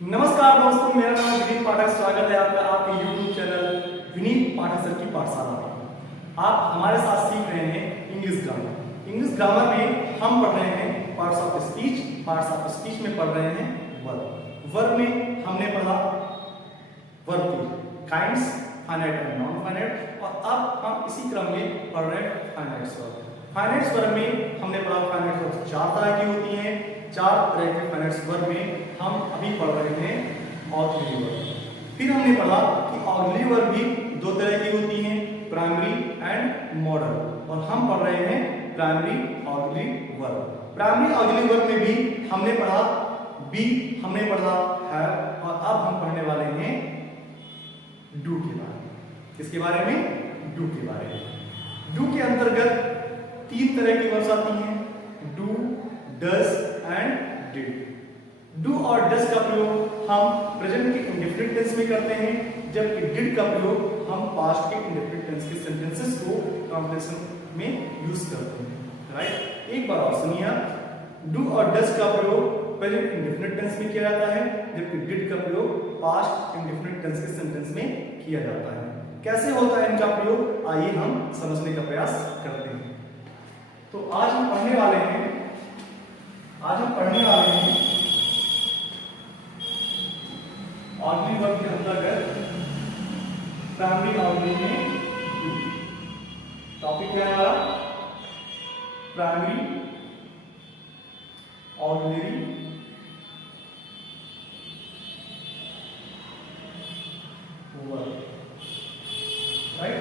नमस्कार दोस्तों, मेरा नाम विनीत पाठक। स्वागत है आपका आपके YouTube चैनल विनीत पाठक सर की पाठशाला में। आप हमारे साथ सीख रहे हैं इंग्लिश ग्रामर। इंग्लिश ग्रामर में हम पढ़ रहे हैं parts of speech. Parts of speech में पढ़ रहे हैं वर्ब। वर्ब में हमने पढ़ा वर्ब की kinds, finite and non finite, और अब हम इसी क्रम में पढ़ रहे हैं फाइनाइट वर्ब। फाइनाइट वर्ब में हमने पढ़ा फाइनाइट वर्ब 4 तरह की होती हैं। 4 तरह के फाइनाइट वर्ब में हम अभी पढ़ रहे हैं ऑक्सिलरी वर्ब। फिर हमने पढ़ा कि ऑक्सिलरी वर्ब भी 2 तरह की होती हैं, प्राइमरी एंड मॉडल, और हम पढ़ रहे हैं primary auxiliary verb. Primary auxiliary verb में भी हमने पढ़ा बी, हमने पढ़ा हैव, और अब हम पढ़ने वाले हैं डू के बारे में। किसके बारे में? डू के बारे में। डू के अंतर्गत 3 तरह की वर्ब्स आती हैं, do, does and did. Do और डज का प्रयोग हम प्रेजेंट के इंडेफिनिट टेंस में करते हैं, जबकि डिड का प्रयोग हम पास्ट के इंडेफिनिट टेंस के सेंटेंसेस को कॉम्प्लेक्शन में यूज करते हैं। राइट, एक बार और सुनिए। डू और डज का प्रयोग प्रेजेंट इंडेफिनिट टेंस में किया जाता है, जबकि डिड का प्रयोग पास्ट इंडेफिनिट टेंस के सेंटेंस में किया जाता है। कैसे होता है इनका प्रयोग, आइए हम समझने का प्रयास करते हैं। तो आज हम पढ़ने वाले हैं ऑक्सिलरी वर्ब के अंतर्गत प्राइमरी ऑक्सिलरी में डू। टॉपिक क्या है हमारा? Primary auxiliary verb. Right,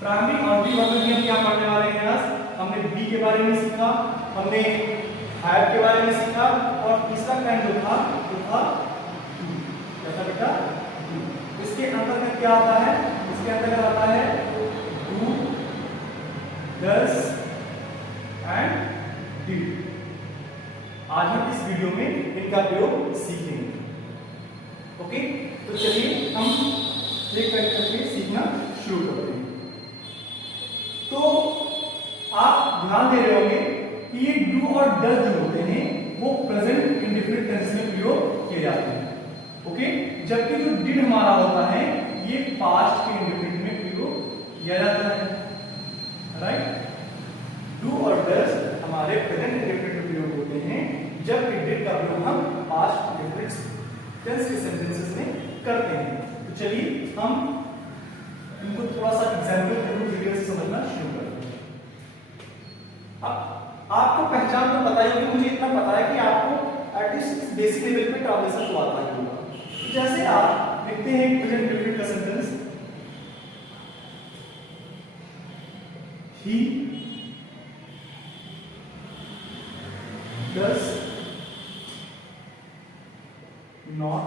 primary auxiliary verb में हम क्या पढ़ने वाले हैं? आज हमने बी के बारे में सीखा, हमने हैव के बारे में सीखा, और तीसरा काइंड जो था वो था कैसा बेटा? डू। इसके अंतर्गत क्या आता है? इसके अंतर्गत आता है डू, डज एंड डिड। आज हम इस वीडियो में इनका प्रयोग सीखेंगे। ओके, तो चलिए हम एक एक करके सीखना शुरू करते हैं। तो आप ध्यान दे रहे होंगे कि ये डू और डज जो होते हैं वो प्रेजेंट इंडेफिनिट टेंस में प्रयोग किए जाते हैं। ओके, जबकि जो डिड हमारा होता है ये पास्ट के इंडेफिनिट में प्रयोग किया जाता है। राइट, डू और डज हमारे प्रेजेंट इंडेफिनिट में प्रयोग होते हैं, जबकि डिड का प्रयोग हम पास्ट इंडेफिनिट टेंस के सेंटेंसेस में करते हैं। तो चलिए हम इनको थोड़ा सा एग्जांपल के थ्रू डिटेल से समझना शुरू करते हैं। अब आपको पहचान तो पता ही होगी, मुझे इतना पता है कि आपको एटलीस्ट बेसिक लेवल पे ट्रांसलेशन तो आता ही होगा। जैसे आप लिखते हैं प्रेजेंट इंडेफिनिट का sentence, he does not,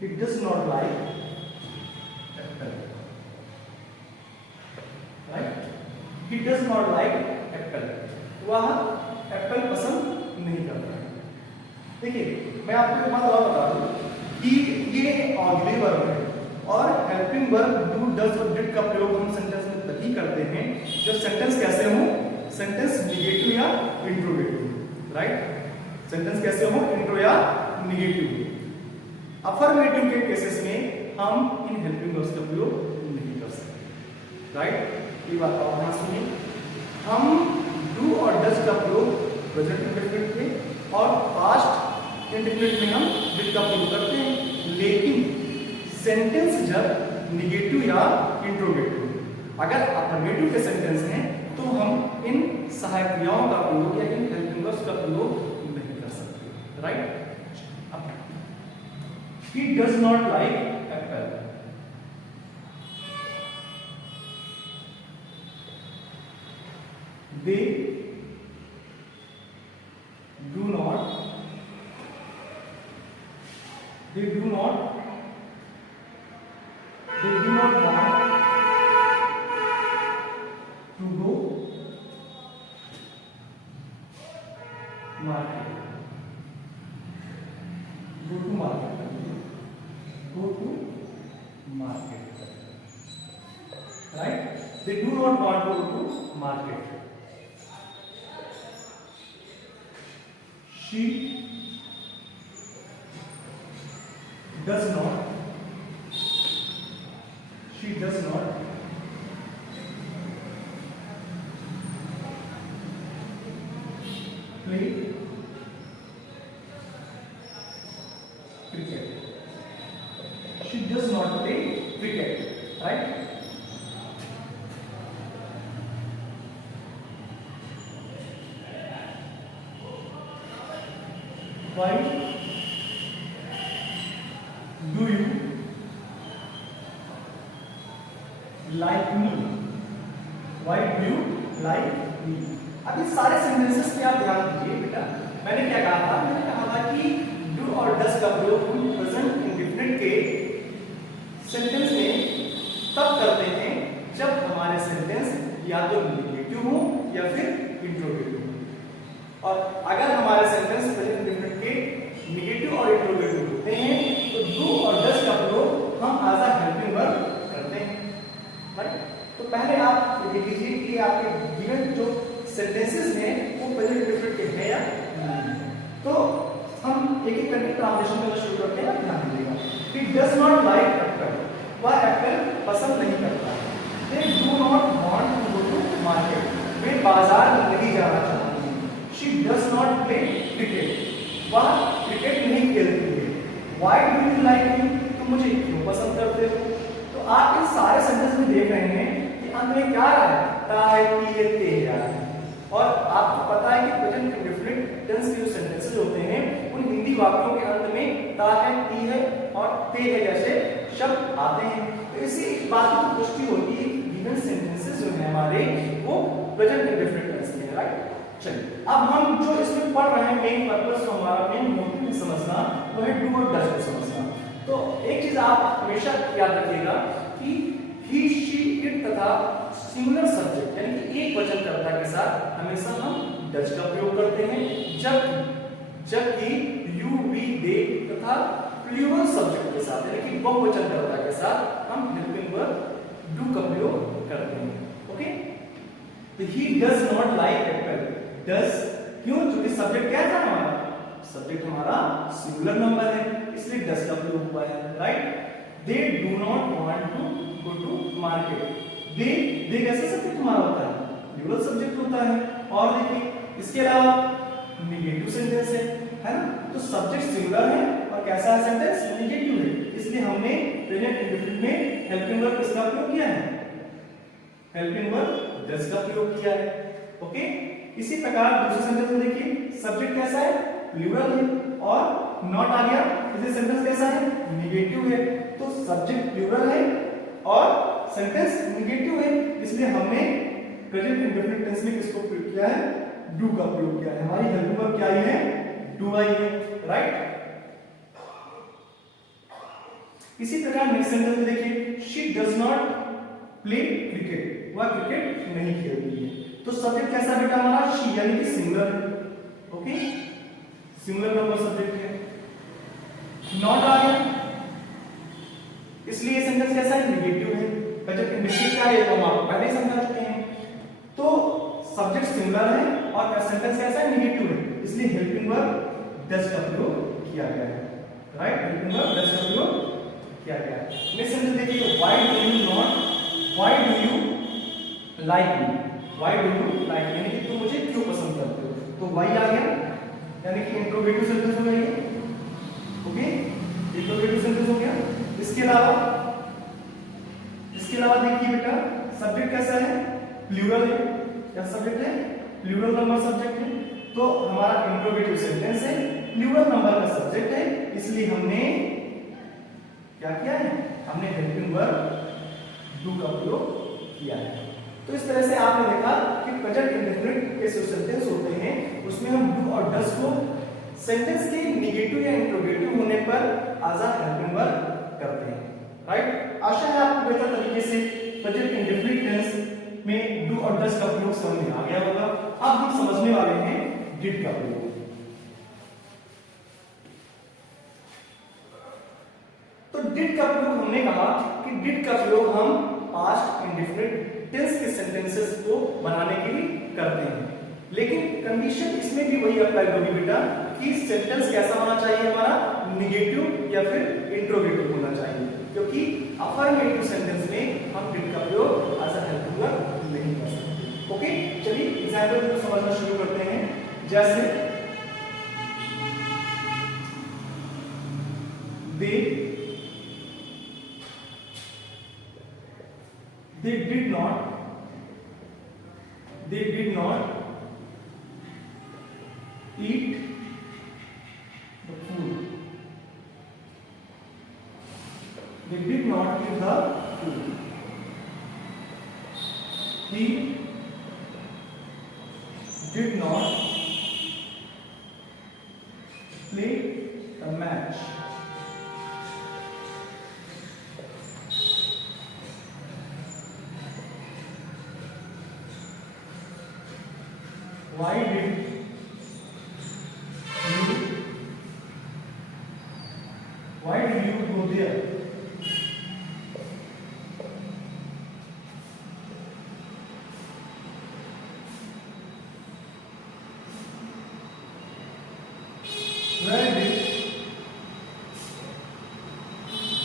he does not like apple. Right? He does not like apple. वह एप्पल पसंद नहीं करता है। देखिए, मैं आपको एक बात और बता दूं कि ये ऑक्सिलरी वर्ब है, और हेल्पिंग वर्ब डू, डज और डिड का प्रयोग हम सेंटेंस में तभी करते हैं जब सेंटेंस कैसे हो? सेंटेंस निगेटिव या इंट्रोगेटिव। राइट, सेंटेंस कैसे हो? इंट्रो या निगेटिव। अफर्मेटिव के केसेस में हम इन हेल्पिंग वर्ब्स का प्रयोग नहीं कर सकते। राइट, ये बात और ध्यान सुनिए। हम डू और डज का प्रयोग प्रेजेंट इंडेफिनिट में और पास्ट इंडेफिनिट में हम डिड का प्रयोग करते हैं, लेकिन सेंटेंस जब निगेटिव या इंट्रोगेटिव, अगर अफर्मेटिव के सेंटेंस हैं तो हम इन सहायक क्रियाओं का प्रयोग या इन हेल्पिंग वर्ब्स का प्रयोग नहीं कर सकते। Right, he does not like apple. They do not want to go market. Go to market. Right? They do not want to go to market. She does not, she does not play cricket. She does not play cricket, right? Why do you like me? Why do you like me? अब ये सारे sentences पे आप ध्यान दीजिए बेटा। मैंने क्या कहा था? मैंने कहा था कि डू और डस का प्रयोग हम प्रेजेंट इंडेफिनिट के सेंटेंस में तब करते हैं जब हमारे सेंटेंस या तो नेगेटिव हो या फिर इंट्रोगेटिव हो। और अगर हमारे सेंटेंस प्रेजेंट इंडेफिनिट के नेगेटिव और इंट्रोगेटिव होते हैं तो डू और डस का प्रयोग हम एज अ हेल्पिंग वर्ब करते हैं, राइट? तो पहले आप देख लीजिए कि आपके गिवन जो सेंटेंसेस हैं वो प्रेजेंट इंडेफिनिट के हैं या नहीं। तो हम एक एक करके ट्रांसलेशन करना शुरू करते हैं। ध्यान दीजिएगा। He does not like apple. वह एप्पल पसंद नहीं करता। They do not want to go to market. वे बाजार नहीं जाना चाहते हैं। She does not play cricket. वह क्रिकेट नहीं खेलती है। Why do you like me? तुम मुझे क्यों पसंद करते हो? तो आप इन सारे सेंटेंस में देख रहे हैं कि अंत में क्या आ रहा है? ता है, ती है, ते है। और आपको पता है कि प्रेजेंट इंडेफिनिट टेंस के जो सेंटेंसेस होते हैं उन हिंदी वाक्यों के अंत में ता है, ती है और ते है जैसे शब्द आते हैं। तो इसी बात की पुष्टि होती है गिवन सेंटेंसेस जो है हमारे वो प्रेजेंट इंडेफिनिट टेंस में है, राइट? चलिए अब हम जो इसमें पढ़ रहे हैं मेन पर्पस तो हमारा मेन मोटिव में समझना वो है डू और डज को समझना। तो एक चीज आप हमेशा याद रखिएगा कि ही, शी, इट तथा सिंगुलर सब्जेक्ट यानी कि एक वचन कर्ता के साथ हमेशा हम डज का प्रयोग करते हैं, जबकि यू, वी, दे तथा प्लूरल सब्जेक्ट के साथ यानी कि बहुवचन कर्ता के साथ हम हेल्पिंग वर्ब डू का प्रयोग करते हैं। ओके, तो he does not like Apple. Does क्यों? क्योंकि सब्जेक्ट क्या था हमारा? सब्जेक्ट हमारा सिंगुलर नंबर है इसलिए डज का प्रयोग हुआ है, right? They do not want to go to market. They कैसा सब्जेक्ट हमारा होता है? प्लूरल सब्जेक्ट होता है। और देखिए इसके अलावा नेगेटिव सेंटेंस है ना? तो सब्जेक्ट सिंगुलर है और कैसा है सेंटेंस? नेगेटिव है, इसलिए हमने प्रेजेंट इंडेफिनिट में हेल्पिंग वर्ब किसका प्रयोग किया है? हेल्पिंग वर्ब डज का प्रयोग किया है। ओके, इसी प्रकार दूसरे सेंटेंस में देखिए सब्जेक्ट कैसा है? प्लूरल है और नॉट आ गया, इसलिए सेंटेंस कैसा है? नेगेटिव है। तो सब्जेक्ट प्लूरल है और सेंटेंस नेगेटिव है, इसलिए हमने प्रेजेंट इंडेफिनिट टेंस में किसको प्रयोग किया है? डू का प्रयोग किया है। हमारी हेल्पिंग वर्ब क्या आई है? डू आई है, राइट? इसी प्रकार नेक्स्ट सेंटेंस में देखिए she does not play cricket. वह क्रिकेट नहीं खेलती है। तो सब्जेक्ट कैसा बेटा हमारा? शी यानी कि सिंगुलर है। ओके, सिंगुलर नंबर सब्जेक्ट है। नॉट आ गया इसलिए सेंटेंस कैसा है? नेगेटिव है। प्रेजेंट इंडेफिनिट क्या है तो हम आपको पहले ही समझा चुके हैं। तो सब्जेक्ट सिंगुलर है और सेंटेंस कैसा है? नेगेटिव है, इसलिए हेल्पिंग वर्ब डज का प्रयोग किया गया है, राइट? हेल्पिंग वर्ब डज का प्रयोग किया गया है। नेक्स्ट सेंटेंस देखिए why do you like me. Why do you like me यानी कि तुम मुझे क्यों पसंद करते हो? तो व्हाई आ गया यानी कि इंट्रोगेटिव सेंटेंस हो गया। ओके, इंट्रोगेटिव सेंटेंस हो गया। इसके अलावा देखिए बेटा सब्जेक्ट कैसा है? प्लूरल है। क्या सब्जेक्ट है? प्लूरल नंबर सब्जेक्ट है। तो हमारा इंट्रोगेटिव सेंटेंस है, प्लूरल नंबर का सब्जेक्ट है, इसलिए हमने क्या किया है? हमने हेल्पिंग वर्ब डू का प्रयोग किया है। तो इस तरह से आपने देखा कि प्रेजेंट इंडेफिनिट के जो सेंटेंस होते हैं उसमें हम डू और डज को सेंटेंस के नेगेटिव या इंट्रोगेटिव होने पर एज अ हेल्पिंग वर्ब करते हैं, राइट? आशा है आपको बेहतर तरीके से प्रेजेंट इंडेफिनिट टेंस में डू और डज का प्रयोग समझ में आ गया होगा। अब हम समझने वाले हैं डिड का प्रयोग। तो डिड का प्रयोग हमने कहा कि डिड का प्रयोग हम पास्ट इंडेफिनिट टेंस के सेंटेंसेस को बनाने के लिए करते हैं, लेकिन कंडीशन इसमें भी वही अप्लाई होगी बेटा कि सेंटेंस कैसा होना चाहिए हमारा? नेगेटिव निगेटिव या फिर इंट्रोगेटिव होना चाहिए, क्योंकि अफर्मेटिव सेंटेंस में हम डिड का प्रयोग एज अ हेल्पिंग वर्ब नहीं कर सकते। ओके, चलिए एग्जांपल को समझना शुरू करते हैं। जैसे they did not eat the food. They did not eat the food. He did not play the match. Why did you go there?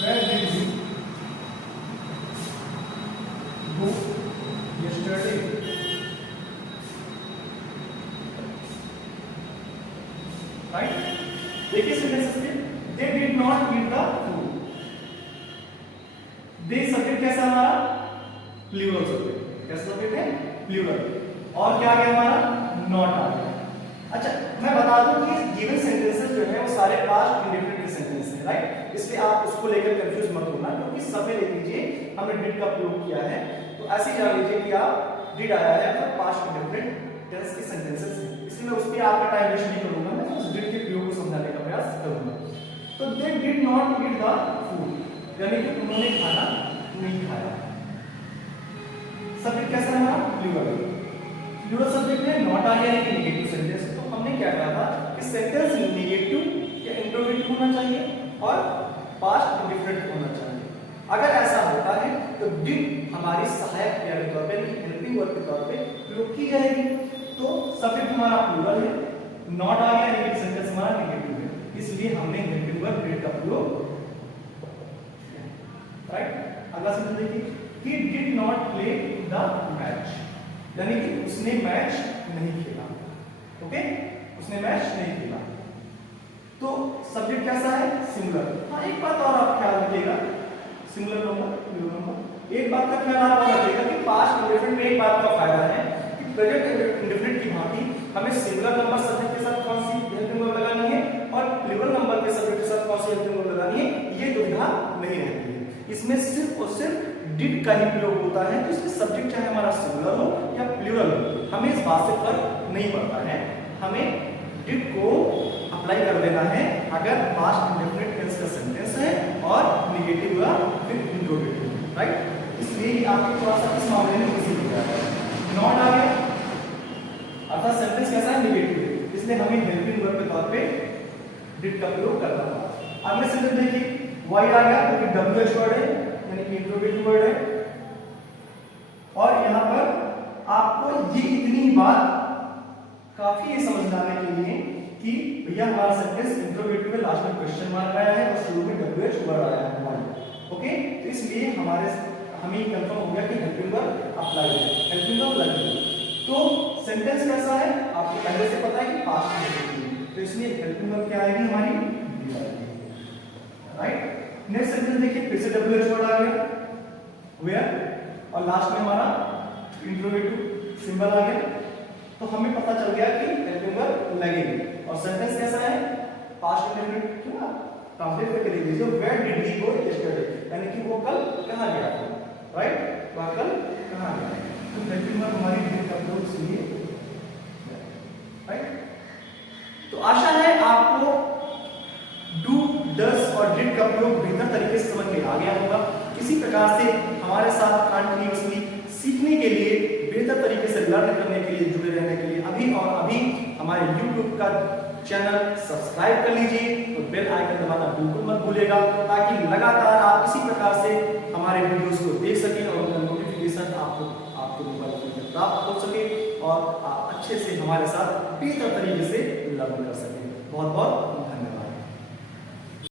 Where did you go yesterday? Right? देखिए sentences में they did not eat the food. they subject कैसा हमारा plural subject, कैसा subject है plural, और क्या आ गया हमारा नॉट आ गया। अच्छा, मैं बता दूं कि गिवन सेंटेंसेस जो है वो सारे पास्ट इंडेफिनिट के सेंटेंस हैं, राइट? इसलिए आप उसको लेकर कंफ्यूज मत होना, क्योंकि सब में ले लीजिए हमने डिड का प्रयोग किया है, तो ऐसे ही जान लीजिए कि आप डिड आया है तो पास्ट इंडेफिनिट टेंस के सेंटेंसेस हैं। इसलिए मैं उस पर आपका टाइम वेस्ट नहीं करूंगा, मैं उस डिड के प्रयोग को समझाने का प्रयास करूंगा। तो they did not eat the food, यानी कि उन्होंने खाना नहीं खाया। सब्जेक्ट कैसा है हमारा प्लूरल, प्लूरल सब्जेक्ट है, नॉट आ गया है कि नेगेटिव सेंटेंस। तो हमने क्या कहा था कि सेंटेंस नेगेटिव या इंट्रोगेटिव होना चाहिए और पास्ट इंडिफरेंट होना चाहिए। अगर ऐसा होता है तो डिड हमारी सहायक क्रिया के तौर पे, हेल्पिंग वर्ब के तौर पे प्रयोग की जाएगी। तो सब्जेक्ट हमारा प्लूरल है, नॉट आ गया, नेगेटिव सेंटेंस हमारा नेगेटिव है, इसलिए हमने हेल्पिंग वर्ब डिड का प्रयोग, राइट? अगला सेंटेंस देखिए, he did not play the match, यानी कि उसने मैच नहीं खेला। ओके, उसने मैच नहीं खेला। तो सब्जेक्ट कैसा है सिंगुलर। हाँ, एक बात और आप ख्याल रखिएगा, सिंगुलर नंबर प्लूरल नंबर, एक बात का ख्याल आप रखिएगा कि पास्ट इंडेफिनिट में एक बात का फायदा है कि प्रेजेंट इंडेफिनिट की भांति हमें सिंगुलर नंबर सब्जेक्ट के साथ कौन सी हेल्पिंग वर्ब लगानी है और प्लूरल नंबर के सब्जेक्ट के साथ कौन सी हेल्पिंग वर्ब लगानी है, ये दुविधा नहीं रहती है। इसमें सिर्फ और सिर्फ डिड का ही प्रयोग होता है, तो इसमें सब्जेक्ट चाहे हमारा सिंगुलर हो या प्लूरल हो, हमें इस बात से फर्क नहीं पड़ता है। हमें डिड को अप्लाई कर देना है अगर पास्ट इंडेफिनिट टेंस का सेंटेंस है और नेगेटिव या फिर इंट्रोगेटिव, राइट? इसलिए आपको थोड़ा सा इस मामले में इजी हो जाएगा। नॉट आ गया अर्थात सेंटेंस कैसा है नेगेटिव है, इसलिए हमें हेल्पिंग वर्ब के तौर पे डिड का प्रयोग करना होगा। अगले सेंटेंस देखिए, वाई आ गया क्योंकि WH वर्ड है, यानी कि इंट्रोगेटिव वर्ड है, और यहाँ पर आपको ये इतनी बात काफी है समझ लाने के लिए कि भैया हमारा सेंटेंस इंट्रोगेटिव में लास्ट में क्वेश्चन मार्क आया है और शुरू में WH वर्ड आया है वाई। ओके, तो इसलिए हमें कंफर्म हो गया कि हेल्पिंग वर्ब अप्लाई है, हेल्पिंग वर्ब लगी है। तो सेंटेंस कैसा है आपको पहले से पता है कि पास्ट इंडेफिनिट है, तो इसलिए हेल्पिंग वर्ब क्या आएगी हमारी, राइट? नेक्स्ट सेंटेंस देखिए, फिर से WH वर्ड आ गया वेयर, और लास्ट में हमारा इंट्रोगेटिव सिंबल आ गया, तो हमें पता चल गया कि हेल्पिंग वर्ब लगेगी। और सेंटेंस कैसा है पास्ट इंडेफिनिट, क्यों ट्रांसलेट करके लिख दीजिए, where did he go yesterday, यानी कि वो कल कहां गया था, राइट? वह कल कहां गया, तो हेल्पिंग वर्ब हमारी डिड का प्रयोग इसलिए, राइट? तो आशा है आपको डू, डस और डिड का प्रयोग बेहतर तरीके से समझ में आ गया होगा। इसी प्रकार से हमारे साथ कंटिन्यूअसली सीखने के लिए, बेहतर तरीके से लर्न करने के लिए, जुड़े रहने के लिए अभी और अभी हमारे YouTube का चैनल सब्सक्राइब कर लीजिए और बेल आइकन दबाना बिल्कुल मत भूलिएगा, ताकि लगातार आप इसी प्रकार से हमारे वीडियोस को देख सकें और उनका नोटिफिकेशन आपको मोबाइल फोन में प्राप्त हो सके और आप अच्छे से हमारे साथ बेहतर तरीके से लर्न कर सकें। बहुत बहुत